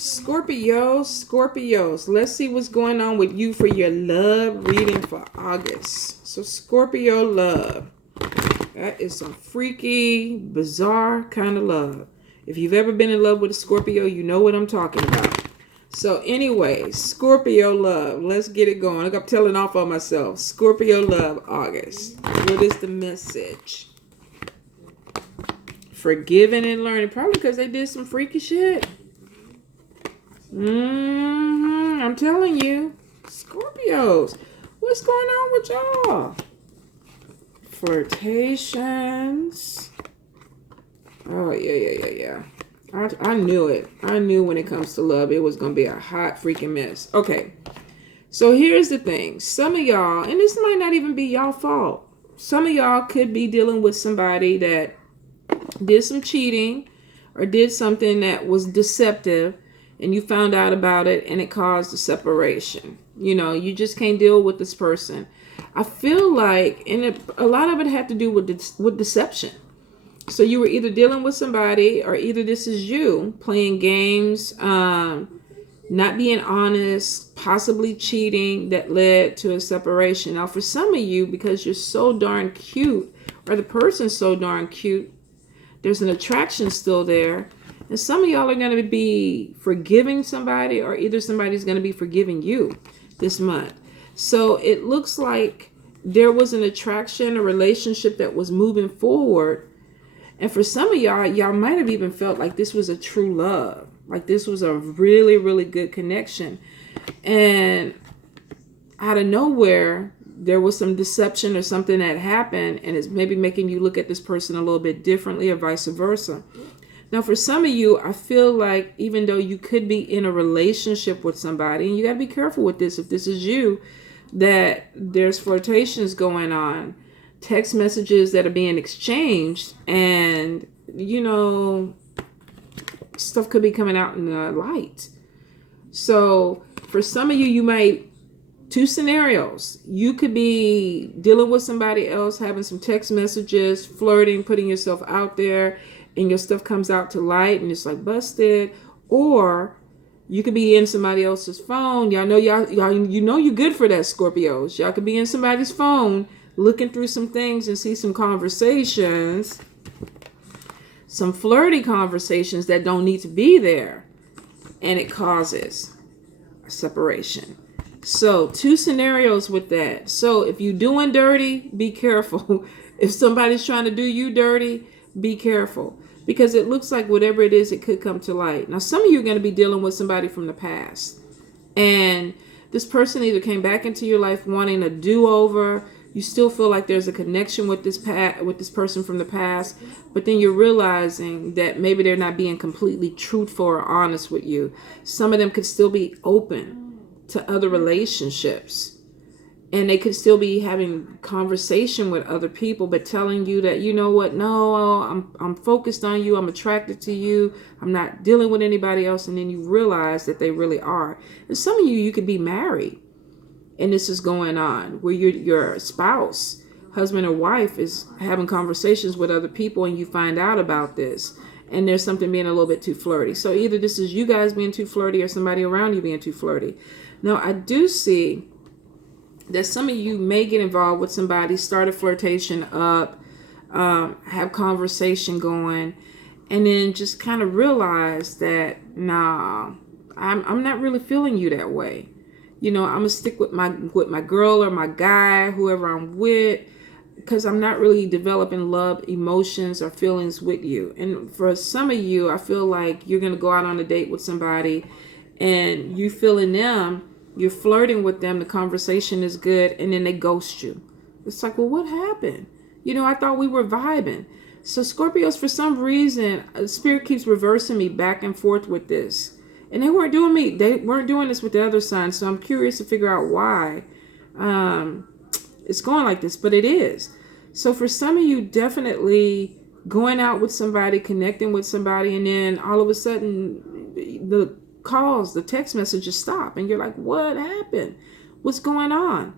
Scorpios. Let's see what's going on with you for your love reading for August. So Scorpio love. That is some freaky, bizarre kind of love. If you've ever been in love with a Scorpio, you know what I'm talking about. So anyway, Scorpio love. Let's get it going. Look, I'm telling off on myself. Scorpio love, August. What is the message? Forgiving and learning. Probably because they did some freaky shit. I'm telling you. Scorpios. What's going on with y'all? Flirtations. Oh, yeah. I knew it. I knew when it comes to love, it was going to be a hot freaking mess. Okay. So here's the thing. Some of y'all, and this might not even be y'all fault. Some of y'all could be dealing with somebody that did some cheating or did something that was deceptive, and you found out about it and it caused a separation. You know, you just can't deal with this person. I feel like, and a lot of it had to do with deception. So you were either dealing with somebody, or either this is you playing games, not being honest, possibly cheating, that led to a separation. Now, for some of you, because you're so darn cute, or the person's so darn cute, there's an attraction still there. And some of y'all are going to be forgiving somebody, or either somebody's going to be forgiving you this month. So it looks like there was an attraction, a relationship that was moving forward. And for some of y'all might have even felt like this was a true love. Like this was a really, really good connection. And out of nowhere, there was some deception or something that happened, and it's maybe making you look at this person a little bit differently, or vice versa. Now, for some of you, I feel like even though you could be in a relationship with somebody, and you got to be careful with this, if this is you, that there's flirtations going on, text messages that are being exchanged, and, you know, stuff could be coming out in the light. So for some of you, you might, two scenarios. You could be dealing with somebody else, having some text messages, flirting, putting yourself out there, and your stuff comes out to light and it's like busted. Or you could be in somebody else's phone. Y'all know you know you're good for that, Scorpios. Y'all could be in somebody's phone looking through some things and see some conversations, some flirty conversations that don't need to be there, and it causes a separation. So two scenarios with that. So if you're doing dirty, be careful. If somebody's trying to do you dirty, be careful, because it looks like whatever it is, it could come to light. Now, some of you are going to be dealing with somebody from the past, and this person either came back into your life wanting a do-over. You still feel like there's a connection with this person from the past, but then you're realizing that maybe they're not being completely truthful or honest with you. Some of them could still be open to other relationships, and they could still be having conversation with other people, but telling you that, you know what, no, I'm focused on you, I'm attracted to you, I'm not dealing with anybody else. And then you realize that they really are. And some of you could be married, and this is going on where your spouse, husband or wife, is having conversations with other people, and you find out about this, and there's something being a little bit too flirty. So either this is you guys being too flirty, or somebody around you being too flirty. Now, I do see that some of you may get involved with somebody, start a flirtation up, have conversation going, and then just kind of realize that, nah, I'm not really feeling you that way. You know, I'm gonna stick with my girl or my guy, whoever I'm with, because I'm not really developing love, emotions, or feelings with you. And for some of you, I feel like you're gonna go out on a date with somebody, and you feeling them. You're flirting with them, the conversation is good, and then they ghost you. It's like, well, what happened? You know, I thought we were vibing. So Scorpios, for some reason, Spirit keeps reversing me back and forth with this. And they weren't doing this with the other signs, so I'm curious to figure out why it's going like this, but it is. So for some of you, definitely going out with somebody, connecting with somebody, and then all of a sudden the calls, the text messages stop, and you're like, what happened? What's going on?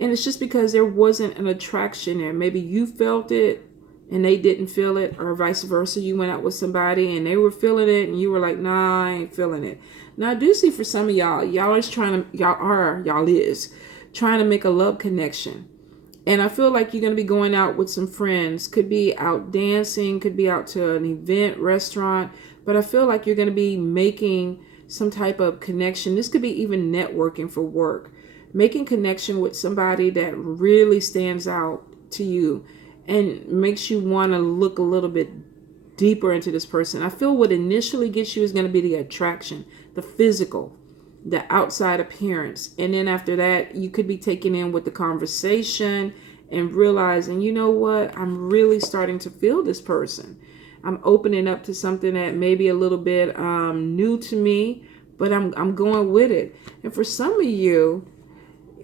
And it's just because there wasn't an attraction there. Maybe you felt it and they didn't feel it, or vice versa. You went out with somebody and they were feeling it and you were like, nah, I ain't feeling it. Now I do see for some of y'all is trying to make a love connection. And I feel like you're going to be going out with some friends. Could be out dancing, could be out to an event, restaurant. But I feel like you're going to be making some type of connection. This could be even networking for work. Making connection with somebody that really stands out to you and makes you want to look a little bit deeper into this person. I feel what initially gets you is going to be the attraction, the physical, the outside appearance. And then after that, you could be taken in with the conversation and realizing, you know what, I'm really starting to feel this person. I'm opening up to something that may be a little bit new to me, but I'm going with it. And for some of you,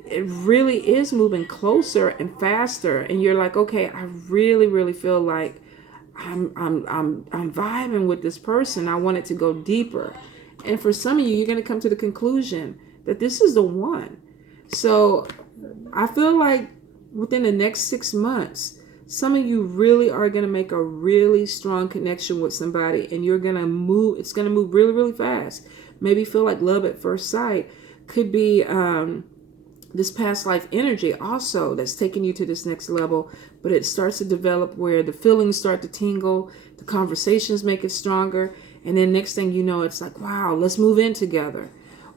it really is moving closer and faster. And you're like, okay, I really, really feel like I'm vibing with this person. I want it to go deeper. And for some of you, you're going to come to the conclusion that this is the one. So I feel like within the next 6 months, some of you really are going to make a really strong connection with somebody, and you're going to move. It's going to move really, really fast. Maybe feel like love at first sight. Could be this past life energy also that's taking you to this next level, but it starts to develop where the feelings start to tingle, the conversations make it stronger. And then next thing you know, it's like, wow, let's move in together.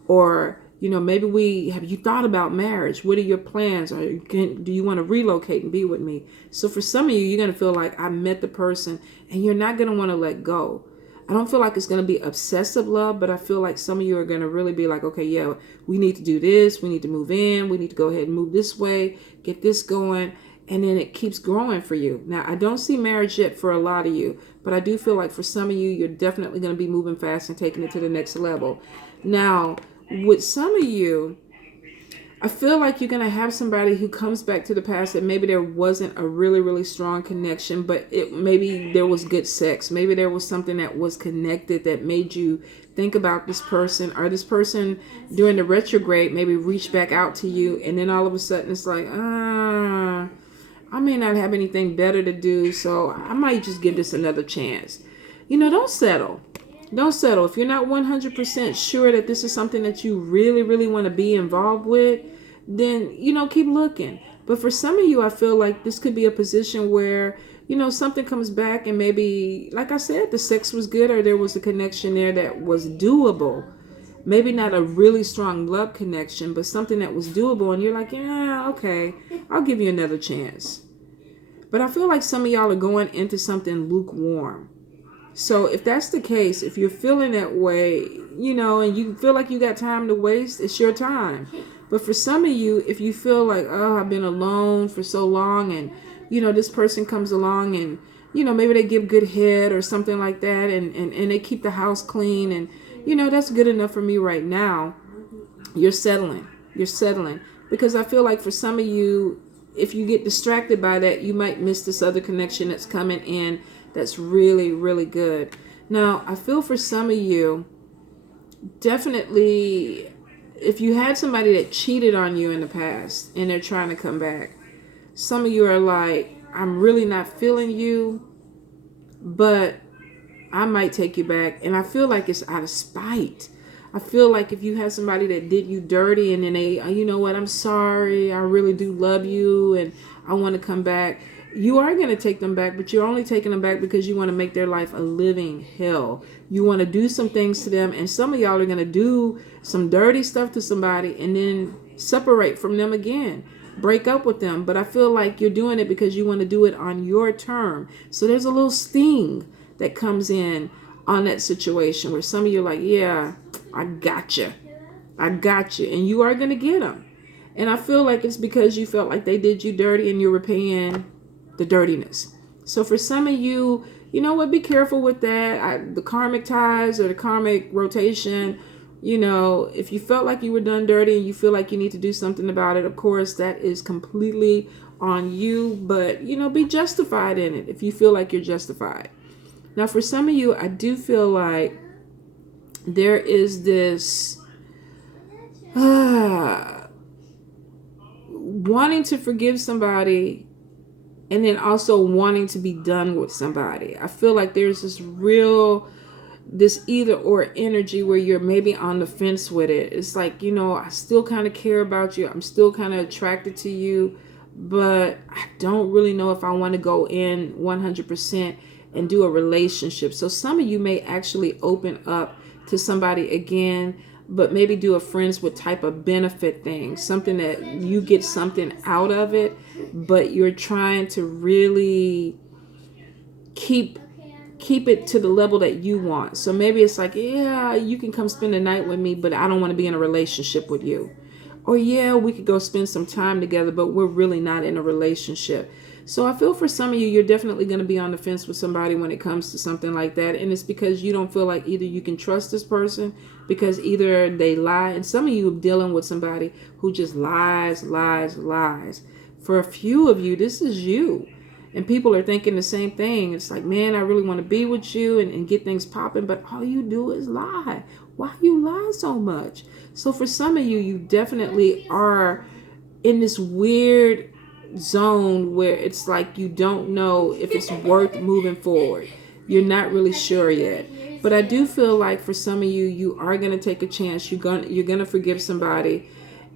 Or, maybe have you thought about marriage? What are your plans? Or do you want to relocate and be with me? So for some of you, you're going to feel like I met the person and you're not going to want to let go. I don't feel like it's going to be obsessive love, but I feel like some of you are going to really be like, okay, yeah, we need to do this. We need to move in. We need to go ahead and move this way, get this going. And then it keeps growing for you. Now, I don't see marriage yet for a lot of you, but I do feel like for some of you, you're definitely going to be moving fast and taking it to the next level. Now, with some of you, I feel like you're going to have somebody who comes back to the past that maybe there wasn't a really, really strong connection, but maybe there was good sex. Maybe there was something that was connected that made you think about this person, or this person during the retrograde maybe reached back out to you, and then all of a sudden it's like, I may not have anything better to do, so I might just give this another chance. Don't settle. Don't settle. If you're not 100% sure that this is something that you really, really want to be involved with, then, keep looking. But for some of you, I feel like this could be a position where, something comes back and maybe, like I said, the sex was good, or there was a connection there that was doable. Maybe not a really strong love connection, but something that was doable. And you're like, yeah, okay, I'll give you another chance. But I feel like some of y'all are going into something lukewarm. So if that's the case, if you're feeling that way, and you feel like you got time to waste, it's your time. But for some of you, if you feel like, oh, I've been alone for so long, and, this person comes along and, maybe they give good head or something like that, and they keep the house clean, and, that's good enough for me right now. You're settling. Because I feel like for some of you, if you get distracted by that, you might miss this other connection that's coming in that's really, really good. Now, I feel for some of you, definitely, if you had somebody that cheated on you in the past and they're trying to come back, some of you are like, I'm really not feeling you, but I might take you back. And I feel like it's out of spite. I feel like if you have somebody that did you dirty and then they, you know what, I'm sorry, I really do love you and I want to come back, you are going to take them back, but you're only taking them back because you want to make their life a living hell. You want to do some things to them, and some of y'all are going to do some dirty stuff to somebody and then separate from them again, break up with them. But I feel like you're doing it because you want to do it on your term. So there's a little sting that comes in on that situation where some of you are like, yeah, I got you. And you are going to get them. And I feel like it's because you felt like they did you dirty and you're repaying the dirtiness. So for some of you, you know what, be careful with that. The karmic ties or the karmic rotation, if you felt like you were done dirty and you feel like you need to do something about it, of course, that is completely on you. But, be justified in it if you feel like you're justified. Now, for some of you, I do feel like there is this wanting to forgive somebody and then also wanting to be done with somebody. I feel like there's this either or energy where you're maybe on the fence with it. It's like, I still kind of care about you. I'm still kind of attracted to you, but I don't really know if I want to go in 100% and do a relationship. So some of you may actually open up to somebody again, but maybe do a friends with type of benefit thing, something that you get something out of it, but you're trying to really keep it to the level that you want. So maybe it's like, yeah, you can come spend the night with me, but I don't want to be in a relationship with you. Or yeah, we could go spend some time together, but we're really not in a relationship. So I feel for some of you, you're definitely going to be on the fence with somebody when it comes to something like that. And it's because you don't feel like either you can trust this person, because either they lie. And some of you are dealing with somebody who just lies. For a few of you, this is you. And people are thinking the same thing. It's like, man, I really want to be with you and get things popping, but all you do is lie. Why you lie so much? So for some of you, you definitely are in this weird zone where it's like you don't know if it's worth moving forward. You're not really sure yet. But I do feel like for some of you, you are going to take a chance. You're going to forgive somebody,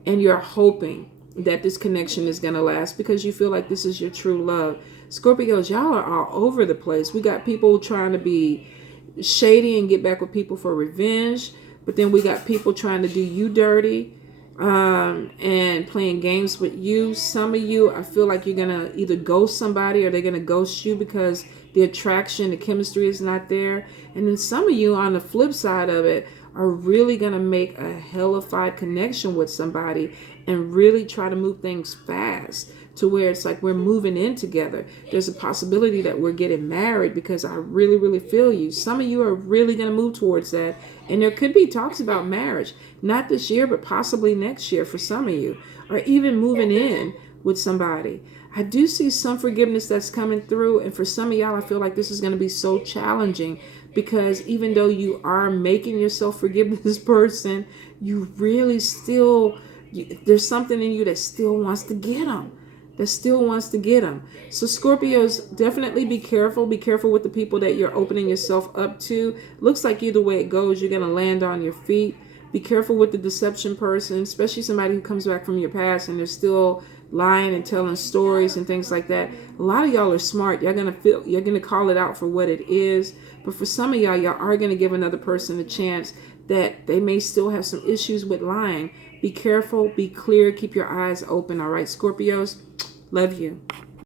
and you're hoping that this connection is going to last because you feel like this is your true love. Scorpios, y'all are all over the place. We got people trying to be shady and get back with people for revenge, but then we got people trying to do you dirty and playing games with you. Some of you, I feel like you're going to either ghost somebody or they're going to ghost you because the attraction, the chemistry is not there. And then some of you, on the flip side of it, are really going to make a hellified connection with somebody and really try to move things fast to where it's like we're moving in together. There's a possibility that we're getting married because I really, really feel you. Some of you are really going to move towards that. And there could be talks about marriage, not this year, but possibly next year for some of you, or even moving in with somebody. I do see some forgiveness that's coming through. And for some of y'all, I feel like this is going to be so challenging because even though you are making yourself forgive this person, you really still, there's something in you that still wants to get them. So Scorpios, definitely be careful. Be careful with the people that you're opening yourself up to. Looks like either way it goes, you're going to land on your feet. Be careful with the deception person, especially somebody who comes back from your past and they're still lying and telling stories and things like that. A lot of y'all are smart. You're going to call it out for what it is. But for some of y'all are going to give another person a chance that they may still have some issues with lying. Be careful, be clear, keep your eyes open. All right, Scorpios, love you.